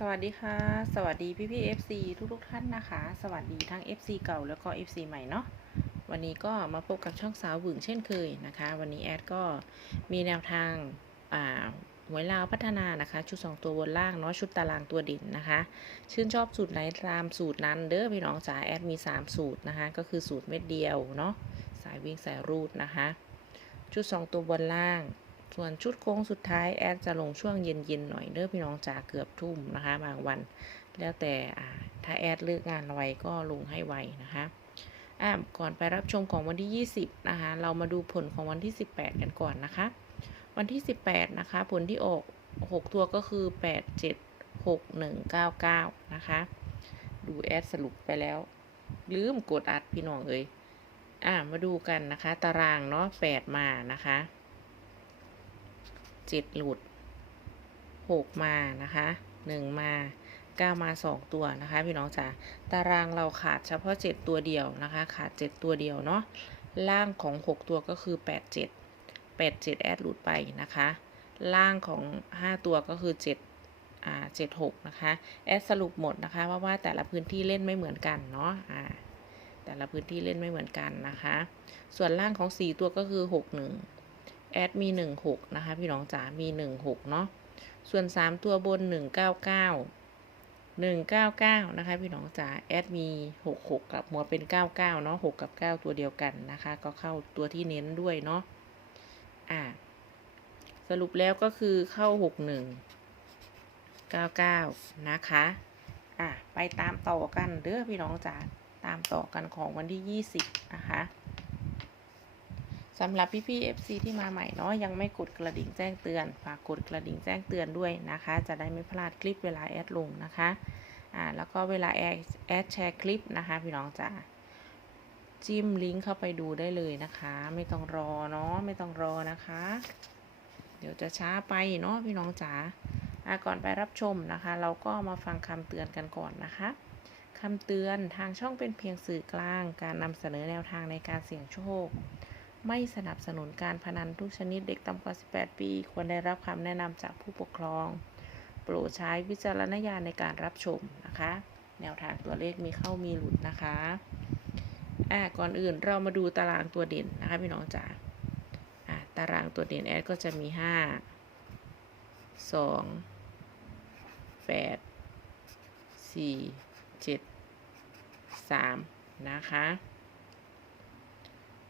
สวัสดีค่ะ สวัสดีพี่พี่ FC ทุกทุกท่านนะคะ สวัสดีทั้ง FC เก่าแล้วก็ FC ใหม่เนาะวันนี้ก็มาพบกับช่องสาวหวึงเช่นเคยนะคะ วันนี้แอดก็มีแนวทางอ่าหวยลาวพัฒนานะคะ ชุด 2 ตัวบนล่างเนาะชุดตารางตัวเด่นนะคะ ชื่นชอบสูตรไหนตามสูตรนั้นเด้อพี่น้องจ๋าแอดมี 3 สูตรนะคะ ก็คือสูตรเม็ดเดียวเนาะสายวิ่งสายรูดนะคะ ชุด 2 ตัวบนล่าง ส่วนชุดโค้งสุดท้ายแอดจะลงช่วงเย็นๆหน่อยเด้อพี่น้องจ๋าเกือบทุ่มนะคะ บางวัน แล้วแต่ถ้าแอดเลิกงานไวก็ลงให้ไวนะคะอ่าก่อนไปรับชมของวันที่ 20 นะคะ เรามาดูผลของวันที่ 18 กันก่อนนะคะ วันที่ 18 นะคะ ผลที่ออก 6 ตัวก็คือ 8 7 6 1 9 9 นะคะ ดูแอดสรุปไปแล้ว ลืมกดอัดพี่น้องเอ้ยอ่ามาดูกันนะคะ ตารางเนาะ8มานะคะ 7หลุด6มานะคะ1มา9มา2ตัวนะคะพี่น้องจ๋าตารางเราขาดเฉพาะ7ตัวเดียวนะคะ ขาด7ตัวเดียวเนาะล่างของ6ตัวก็คือ8 7 8 7แปดเจ็ดแอดหลุดไปนะคะ ล่างของ5ตัวก็คือ7อ่า7 6นะคะ แอดสรุปหมดนะคะว่าว่าแต่ละพื้นที่เล่นไม่เหมือนกันเนาะอ่าแต่ละพื้นที่เล่นไม่เหมือนกันนะคะ ส่วนล่างของ4ตัวก็คือ6 1 แอดมี1 6นะคะ พี่น้องจ๋ามี1 6เนาะส่วน3ตัวบน1 9 9 199นะคะ พี่น้องจ๋าแอดมี66กับหัวเป็น99เนาะ6กับ9ตัวเดียวกันนะคะ ก็เข้าตัวที่เน้นด้วยเนาะอ่าสรุปแล้วก็คือเข้า61 99นะคะอะไปตามต่อกันเด้อพี่น้องจ๋าตามต่อกันของวันที่20นะคะ สำหรับพี่ๆ FC ที่มาใหม่เนาะยังไม่กดกระดิ่งแจ้งเตือน ฝากกดกระดิ่งแจ้งเตือนด้วยนะคะ จะได้ไม่พลาดคลิปเวลาแอดลงนะคะอ่าแล้วก็เวลาแอดแอดแชร์คลิปนะคะพี่น้องจ๋าจิ้มลิงก์เข้าไปดูได้เลยนะคะ ไม่ต้องรอเนาะไม่ต้องรอนะคะ เดี๋ยวจะช้าไปเนาะพี่น้องจ๋าอะก่อนไปรับชมนะคะ เราก็มาฟังคำเตือนกันก่อนนะคะคำเตือนทางช่องเป็นเพียงสื่อกลาง การนำเสนอแนวทางในการเสี่ยงโชค ไม่สนับสนุนการพนันทุกชนิดเด็กต่ำกว่า 18 ปี ควรได้รับคำแนะนำจากผู้ปกครอง โปรดใช้วิจารณญาณในการรับชมนะคะ แนวทางตัวเลขมีเข้ามีหลุดนะคะอะก่อนอื่นเรามาดูตารางตัวเด่นนะคะพี่น้องจ๋าอะตารางตัวเด่นแอดก็จะมี 5 2 8 4 7 3 นะคะ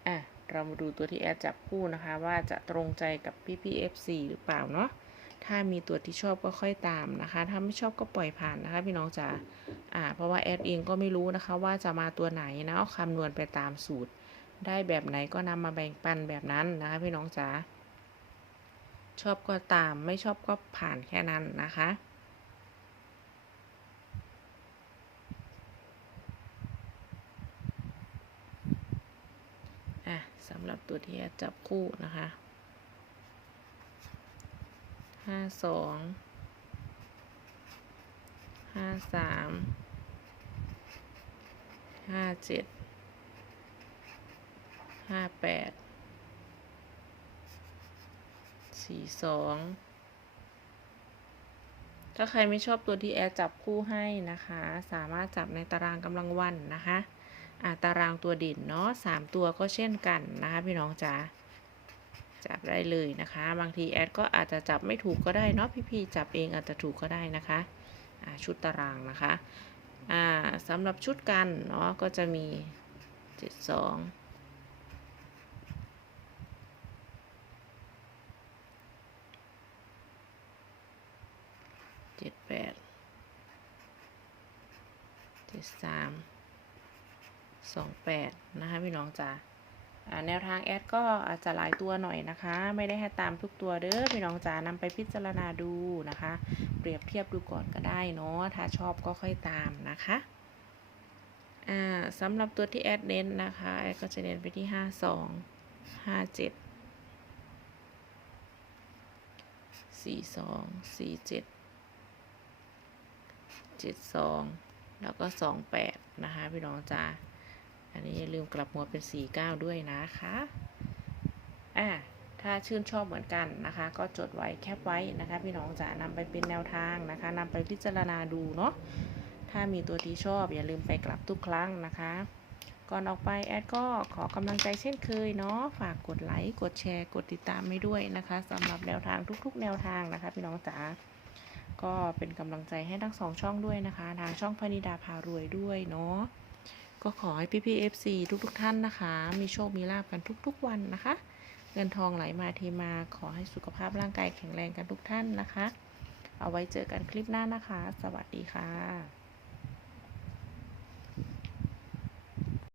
อะ เรามาดูตัวที่แอดจับคู่นะคะ ว่าจะตรงใจกับพี่พี่ FC หรือเปล่าเนาะถ้ามีตัวที่ชอบก็ค่อยตามนะคะ ถ้าไม่ชอบก็ปล่อยผ่านนะคะ พี่น้องจ๋าอ่า เพราะว่าแอดเองก็ไม่รู้นะคะ ว่าจะมาตัวไหนนะเอาคำนวณไปตามสูตร ได้แบบไหนก็นำมาแบ่งปันแบบนั้นนะคะ พี่น้องจ๋าชอบก็ตามไม่ชอบก็ผ่านแค่นั้นนะคะ อะ สำหรับตัวที่แอดจับคู่นะคะห้าสองห้าสามห้าเจ็ดห้าแปดสี่สองถ้าใครไม่ชอบตัวที่แอดจับคู่ให้นะคะ สามารถจับในตารางกำลังวันนะคะ ตารางตัวเด่นเนาะสามตัวก็เช่นกันนะคะพี่น้องจ๋าจับได้เลยนะคะ บางทีแอดก็อาจจะจับไม่ถูกก็ได้เนาะพี่ๆจับเองอาจจะถูกก็ได้นะคะชุดตารางนะคะสำหรับชุดกันเนาะก็จะมีเจ็ด สองแปดนะคะพี่น้องจ๋าแนวทางแอดก็อาจจะหลายตัวหน่อยนะคะ ไม่ได้ให้ตามทุกตัวเด้อพี่น้องจ๋านำไปพิจารณาดูนะคะ เปรียบเทียบดูก่อนก็ได้เนาะถ้าชอบก็ค่อยตามนะคะอ่าสำหรับตัวที่แอดเน้นนะคะแอดก็จะเน้นไปที่ห้าสองห้าเจ็ดสี่สองสี่เจ็ดเจ็ดสองแล้วก็สองแปดนะคะพี่น้องจ๋า อันนี้อย่าลืมกลับหัวเป็น 49 ด้วยนะคะอะถ้าชื่นชอบเหมือนกันนะคะ ก็จดไว้แคปไว้นะคะ พี่น้องจะนำไปเป็นแนวทางนะคะนำไปพิจารณาดูเนาะถ้ามีตัวที่ชอบอย่าลืมไปกลับทุกครั้งนะคะก่อนออกไปแอดก็ขอกำลังใจเช่นเคยเนาะฝากกดไลค์กดแชร์กดติดตามให้ด้วยนะคะสำหรับแนวทางทุกๆ แนวทางนะคะ พี่น้องจ๋าก็เป็นกำลังใจให้ทั้งสองช่องด้วยนะคะ ทางช่องพนิดาพารวยด้วยเนาะ ก็ขอให้พี่พี่เอฟซีทุกๆท่านนะคะ มีโชค มีลาบกันทุกๆวันนะคะ เงินทองไหลมาเทมาขอให้สุขภาพร่างกายแข็งแรงกันทุกท่านนะคะ เอาไว้เจอกันคลิปหน้านะคะ สวัสดีค่ะ